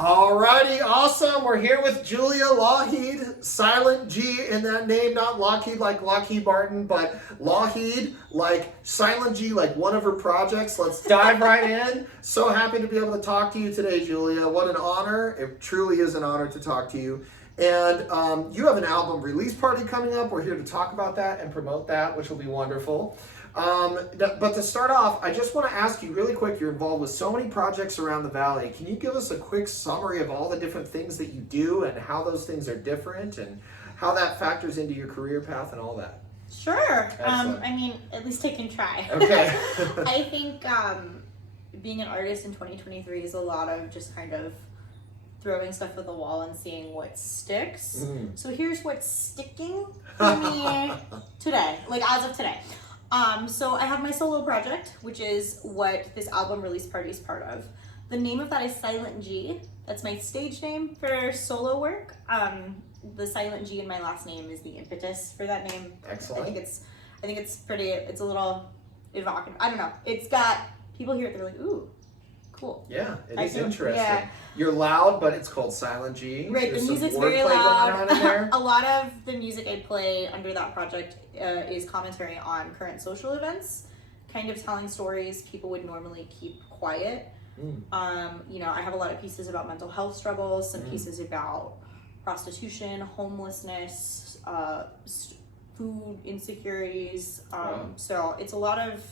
Alrighty, awesome. We're here with Julia Lougheed, silent G in that name, not Lockheed like Lockheed Martin, but Lougheed like silent G, like one of her projects. Let's dive right in. So happy to be able to talk to you today, Julia. What an honor. It truly is an honor to talk to you. And you have an album release party coming up. We're here to talk about that and promote that, which will be wonderful. But to start off, I just want to ask you really quick, you're involved with so many projects around the Valley. Can you give us a quick summary of all the different things that you do and how those things are different and how that factors into your career path and all that? Sure. I mean, at least I can try. Okay. I think being an artist in 2023 is a lot of just kind of throwing stuff at the wall and seeing what sticks. So here's what's sticking for me today, like as of today. So I have my solo project, which is what this album release party is part of. The name of that is Silent G. That's my stage name for solo work. The Silent G in my last name is the impetus for that name. Excellent. I think it's pretty, it's a little evocative. I don't know. It's got, people hear it, they're like, ooh, cool. Yeah, it is interesting. Yeah. You're loud, but it's called Silent G. Right, There's the music's some very wordplay loud. going on in there. A lot of the music I play under that project is commentary on current social events, kind of telling stories people would normally keep quiet. I have a lot of pieces about mental health struggles, some pieces about prostitution, homelessness, food insecurities. So it's a lot of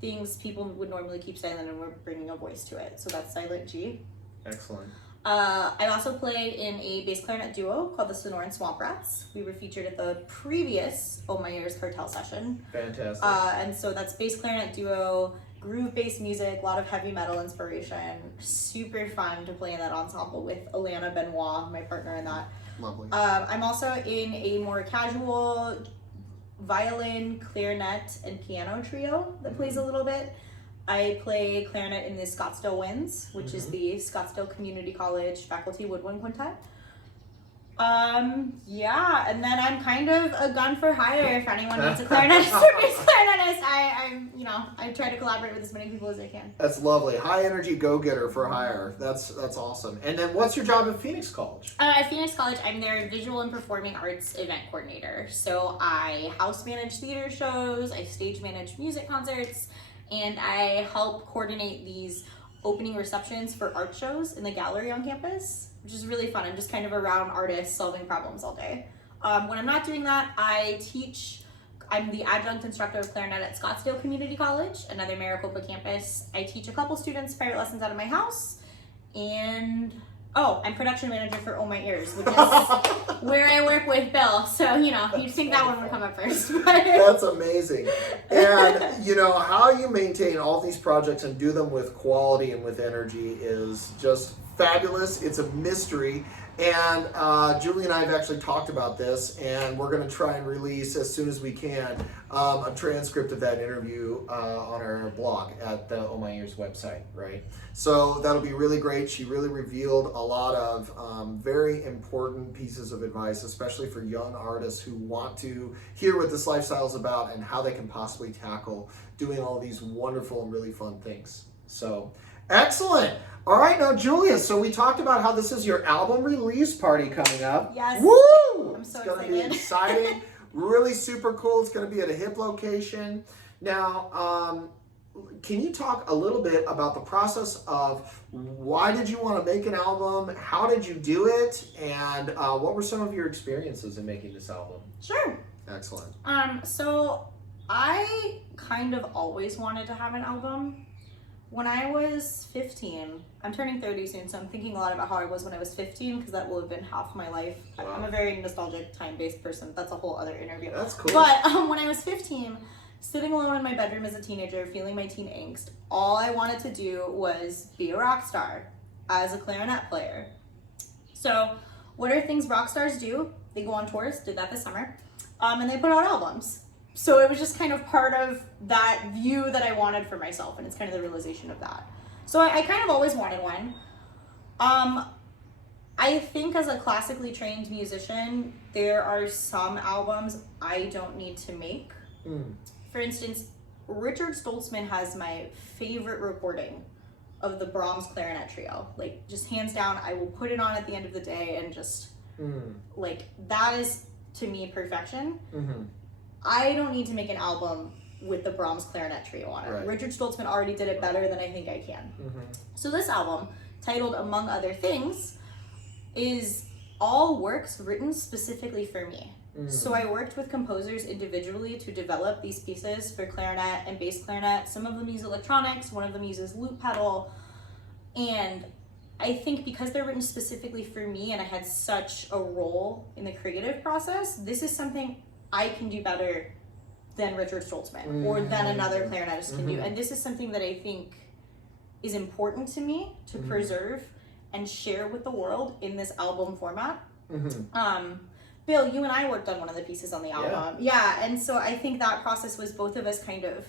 things people would normally keep silent, and we're bringing a voice to it. So that's Silent G. Excellent. I also play in a bass clarinet duo called the Sonoran Swamp Rats. We were featured at the previous Oh My Ears Cartel session. Fantastic. And so that's bass clarinet duo, groove-based music, a lot of heavy metal inspiration. Super fun to play in that ensemble with Alana Benoit, my partner in that. Lovely. I'm also in a more casual violin, clarinet, and piano trio that plays a little bit. I play clarinet in the Scottsdale Winds, which is the Scottsdale Community College Faculty Woodwind Quintet. And then I'm kind of a gun for hire if anyone needs a clarinetist or bass clarinetist. I try to collaborate with as many people as I can. That's lovely. High energy go-getter for hire. That's awesome. And then what's your job at Phoenix College? At Phoenix College, I'm their visual and performing arts event coordinator. So I house manage theater shows, I stage manage music concerts, and I help coordinate these opening receptions for art shows in the gallery on campus, which is really fun. I'm just kind of around artists solving problems all day. When I'm not doing that, I teach. I'm the adjunct instructor of clarinet at Scottsdale Community College, another Maricopa campus. I teach a couple students private lessons out of my house, and I'm production manager for Oh My Ears, which is where I work with Bill. So, you'd think that one would come up first. That's amazing. And, how you maintain all these projects and do them with quality and with energy is just fabulous. It's a mystery. And Julie and I have actually talked about this, and we're going to try and release as soon as we can a transcript of that interview on our blog at the Oh My Ears website, right? So that'll be really great. She really revealed a lot of very important pieces of advice, especially for young artists who want to hear what this lifestyle is about and how they can possibly tackle doing all these wonderful and really fun things. So, excellent. All right, now Julia, so we talked about how this is your album release party coming up. Yes. Woo! I'm so It's going to excited. be exciting, really super cool. It's going to be at a hip location. Now, can you talk a little bit about the process of why did you want to make an album? How did you do it? And what were some of your experiences in making this album? Sure. Excellent. So I kind of always wanted to have an album. When I was 15, I'm turning 30 soon, so I'm thinking a lot about how I was when I was 15, because that will have been half my life. Wow. I'm a very nostalgic, time-based person. That's a whole other interview. That's cool. But when I was 15, sitting alone in my bedroom as a teenager, feeling my teen angst, all I wanted to do was be a rock star as a clarinet player. So what are things rock stars do? They go on tours, did that this summer, and they put out albums. So it was just kind of part of that view that I wanted for myself, and it's kind of the realization of that. So I kind of always wanted one. I think as a classically trained musician, there are some albums I don't need to make. For instance, Richard Stoltzman has my favorite recording of the Brahms clarinet trio. Like, just hands down, I will put it on at the end of the day and just, like, that is, to me, perfection. I don't need to make an album with the Brahms clarinet trio on it. Right. Richard Stoltzman already did it better than I think I can. So this album, titled Among Other Things, is all works written specifically for me. So I worked with composers individually to develop these pieces for clarinet and bass clarinet. Some of them use electronics, one of them uses loop pedal. And I think because they're written specifically for me and I had such a role in the creative process, this is something I can do better than Richard Stoltzman or than another clarinetist can do. And this is something that I think is important to me to preserve and share with the world in this album format. Bill, you and I worked on one of the pieces on the album. Yeah, and so I think that process was both of us kind of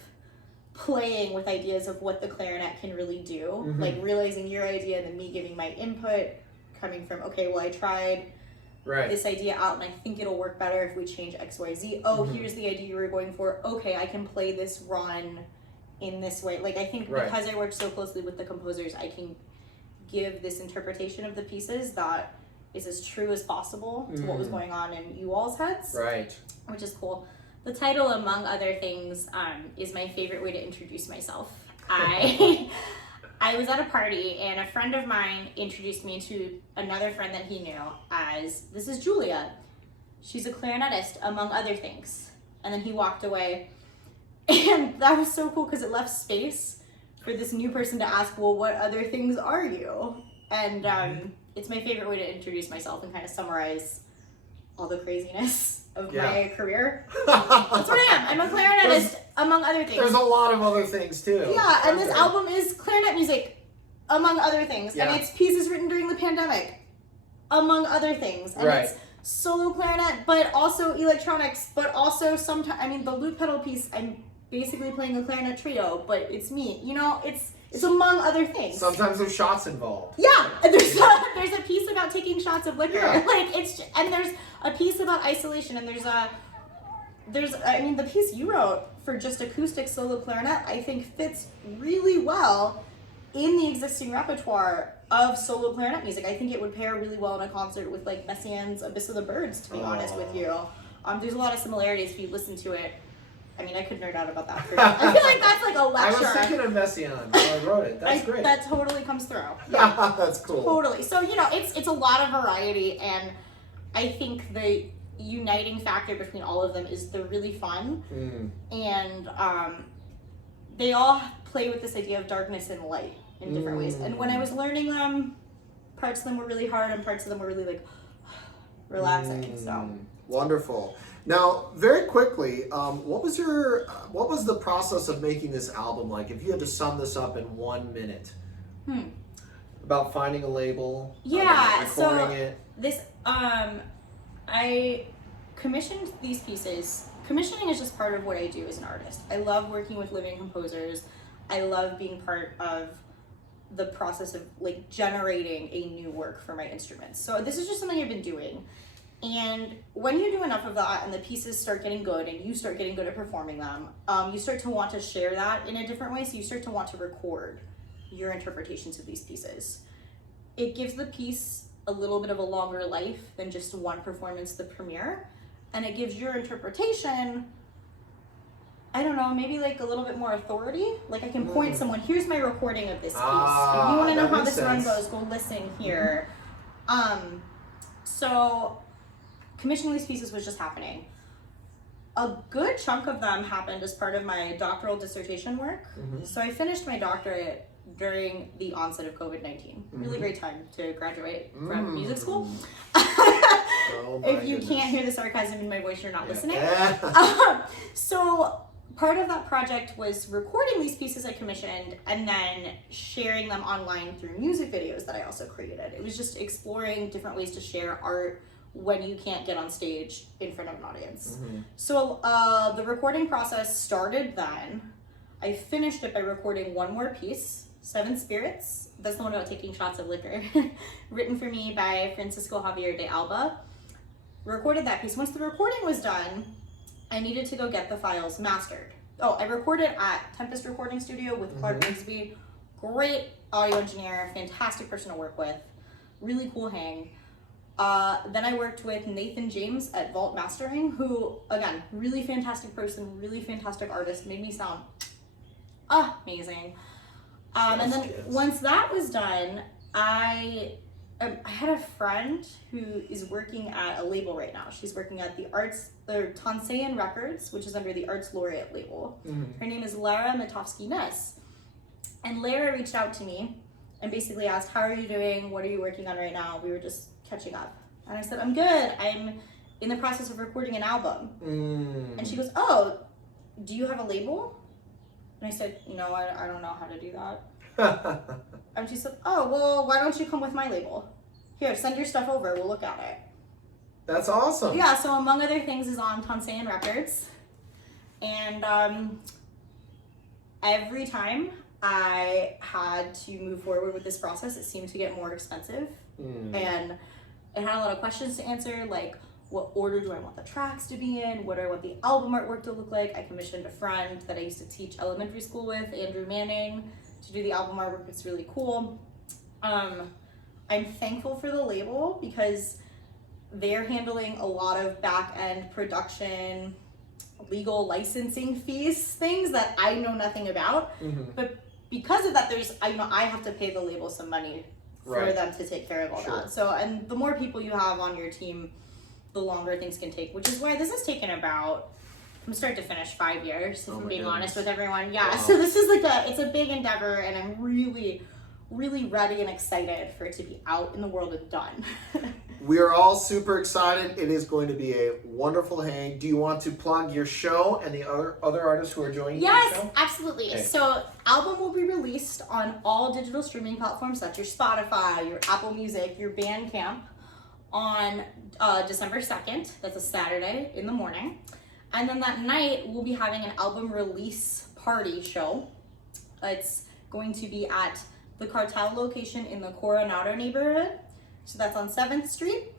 playing with ideas of what the clarinet can really do, like realizing your idea and then me giving my input, coming from, okay, well, I tried this idea out and I think it'll work better if we change X, Y, Z. Oh, here's the idea you were going for. Okay, I can play this run in this way. Like, I think because I worked so closely with the composers, I can give this interpretation of the pieces that is as true as possible to what was going on in you all's heads. Which is cool. The title, Among Other Things, is my favorite way to introduce myself. I was at a party and a friend of mine introduced me to another friend that he knew as, this is Julia. She's a clarinetist, among other things. And then he walked away. And that was so cool because it left space for this new person to ask, well, what other things are you? And it's my favorite way to introduce myself and kind of summarize all the craziness of my career. That's what I am. I'm a clarinetist, among other things. There's a lot of other things too. Yeah, and this album is clarinet music, among other things. And it's pieces written during the pandemic, among other things. And it's solo clarinet, but also electronics, but also sometimes, I mean, the loop pedal piece, I'm basically playing a clarinet trio, but it's me. You know, it's among other things. Sometimes there's shots involved. Yeah, and there's a piece about taking shots of liquor. Like, it's just, and there's a piece about isolation, and there's I mean, the piece you wrote for just acoustic solo clarinet, I think fits really well in the existing repertoire of solo clarinet music. I think it would pair really well in a concert with like Messiaen's Abyss of the Birds, to be honest with you. There's a lot of similarities if you listen to it. I mean, I could nerd out about that for I feel like that's like a lecture. I was thinking of Messiaen when I wrote it. That's great. That totally comes through. Yeah. That's cool. Totally. So, you know, it's a lot of variety, and I think the uniting factor between all of them is they're really fun. And they all play with this idea of darkness and light in different ways. And when I was learning them, parts of them were really hard and parts of them were really like relaxing. So wonderful. Now, very quickly, what was the process of making this album like? If you had to sum this up in 1 minute, about finding a label, recording it. This I commissioned these pieces. Commissioning is just part of what I do as an artist. I love working with living composers. I love being part of the process of like generating a new work for my instruments. So this is just something I've been doing. And when you do enough of that and the pieces start getting good and you start getting good at performing them, you start to want to share that in a different way. So you start to want to record your interpretations of these pieces. It gives the piece a little bit of a longer life than just one performance, the premiere. And it gives your interpretation, I don't know, maybe like a little bit more authority. Like I can point someone, here's my recording of this piece. If you want to know how this run goes, go listen here. So commissioning these pieces was just happening. A good chunk of them happened as part of my doctoral dissertation work. So I finished my doctorate during the onset of COVID-19. Really great time to graduate from music school. If you can't hear the sarcasm in my voice, you're not listening. So part of that project was recording these pieces I commissioned and then sharing them online through music videos that I also created. It was just exploring different ways to share art when you can't get on stage in front of an audience. So the recording process started then. I finished it by recording one more piece, Seven Spirits. That's the one about taking shots of liquor. Written for me by Francisco Javier de Alba. Recorded that piece. Once the recording was done, I needed to go get the files mastered. Oh, I recorded at Tempest Recording Studio with Clark Bigsby. Great audio engineer, fantastic person to work with, really cool hang. Then I worked with Nathan James at Vault Mastering, who, again, really fantastic person, really fantastic artist, made me sound amazing. And then once that was done, I had a friend who is working at a label right now. She's working at the Tonsayan Records, which is under the Arts Laureate label. Mm-hmm. Her name is Lara Matovsky-Ness. And Lara reached out to me and basically asked, how are you doing? What are you working on right now? We were just catching up. And I said, I'm good. I'm in the process of recording an album. And she goes, oh, do you have a label? And I said, no, I don't know how to do that. And she said, oh, well, why don't you come with my label? Here, send your stuff over. We'll look at it. That's awesome. Yeah, so among other things is on Tonsayan Records. And every time I had to move forward with this process, it seemed to get more expensive. And it had a lot of questions to answer, like what order do I want the tracks to be in? What do I want the album artwork to look like? I commissioned a friend that I used to teach elementary school with, Andrew Manning, to do the album artwork. It's really cool. I'm thankful for the label because they're handling a lot of back-end production, legal licensing fees, things that I know nothing about. But because of that, I have to pay the label some money for them to take care of all that. So, and the more people you have on your team, the longer things can take, which is why this has taken about, from start to finish, 5 years, if I'm being honest with everyone. Yeah, wow. So this is it's a big endeavor, and I'm really, really ready and excited for it to be out in the world and done. We are all super excited. It is going to be a wonderful hang. Do you want to plug your show and the other artists who are joining you? Yes, absolutely. Okay. So, album will be released on all digital streaming platforms. That's your Spotify, your Apple Music, your Bandcamp, on December 2nd. That's a Saturday in the morning. And then that night, we'll be having an album release party show. It's going to be at the Cartel location in the Coronado neighborhood. So that's on 7th Street.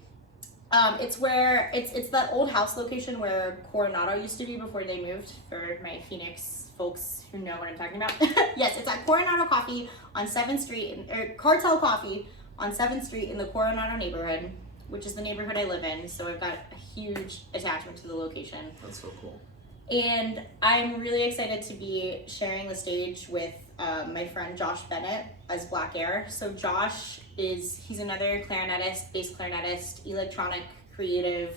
It's where, it's that old house location where Coronado used to be before they moved, for my Phoenix folks who know what I'm talking about. Yes, it's at Coronado Coffee on 7th Street, or Cartel Coffee on 7th Street in the Coronado neighborhood, which is the neighborhood I live in. So I've got a huge attachment to the location. That's so cool. And I'm really excited to be sharing the stage with my friend Josh Bennett as Black Air. So Josh he's another clarinetist, bass clarinetist, electronic creative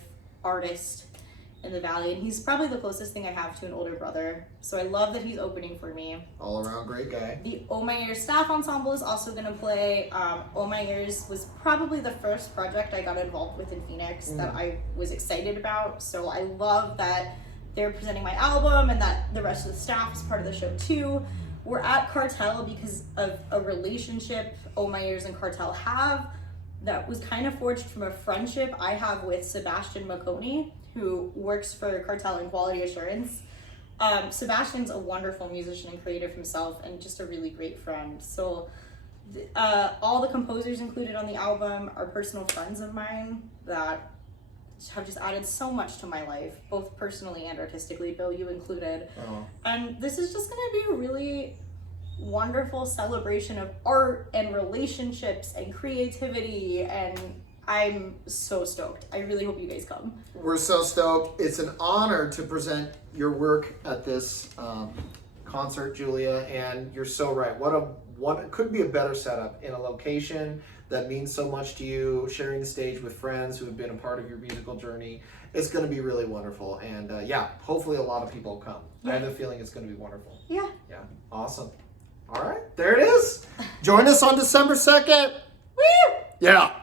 artist in the Valley, and he's probably the closest thing I have to an older brother. So I love that he's opening for me. All around great guy. The Oh My Ears staff ensemble is also going to play. Oh My Ears was probably the first project I got involved with in Phoenix that I was excited about. So I love that they're presenting my album and that the rest of the staff is part of the show too. We're at Cartel because of a relationship Oh My Ears and Cartel have that was kind of forged from a friendship I have with Sebastian McConey, who works for Cartel and Quality Assurance. Sebastian's a wonderful musician and creative himself, and just a really great friend. So all the composers included on the album are personal friends of mine that have just added so much to my life, both personally and artistically, Bill, you included. And this is just gonna be a really wonderful celebration of art and relationships and creativity, and I'm so stoked. I really hope you guys come. We're so stoked. It's an honor to present your work at this concert, Julia, and you're so right. What could be a better setup in a location that means so much to you, sharing the stage with friends who have been a part of your musical journey. It's going to be really wonderful, and hopefully a lot of people will come. I have a feeling it's going to be wonderful. Yeah, awesome. All right, there it is. Join us on December 2nd. Woo! Yeah.